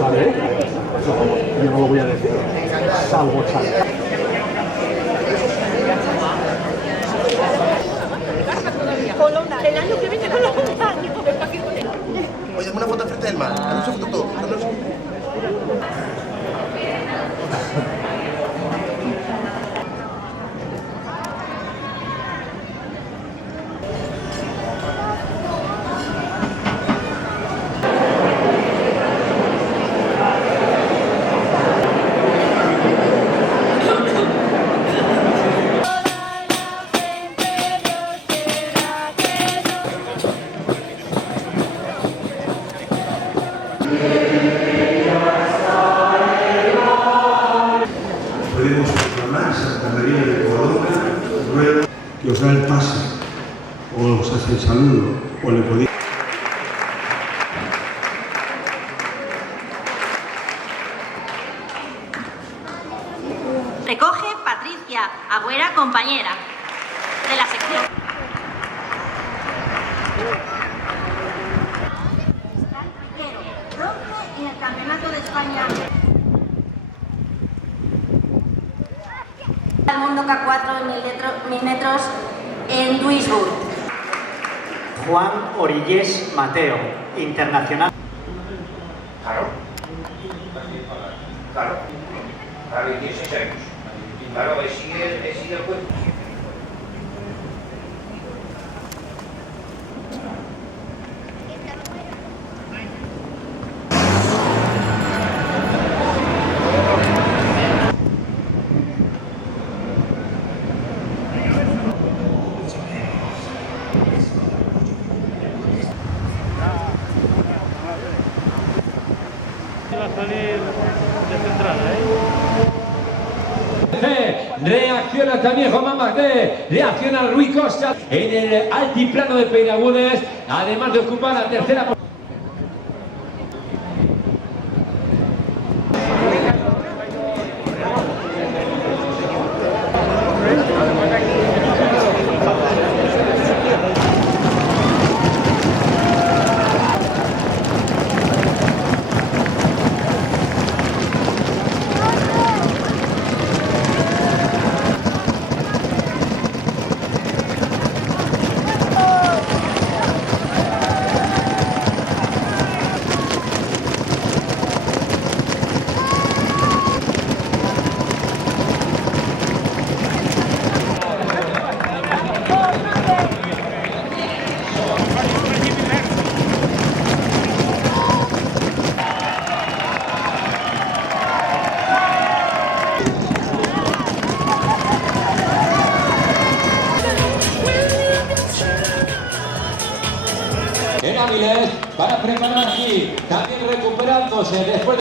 ¿Sabe? Yo no lo voy a decir. Salvo Chale. El año que viene con los montaños. Oye, hazme una foto enfrente del mar. Hazme una foto todo. Podemos proclamar Santa María de Coloma, ruego que os da el pase, o os hace el saludo, o le podéis... Recoge Patricia Agüera, compañera de la sección. Bronce en el Campeonato de España. El mundo K4 en 1000 metros en Duisburg. Juan Orillés Mateo, internacional. Claro, 16 años. Claro, he sido el cuento. Va a salir de central, Reacciona también Juan Magde, reacciona Rui Costa en el altiplano de Peiragudes, además de ocupar la tercera posición. En Áviles para preparar aquí, también recuperándose después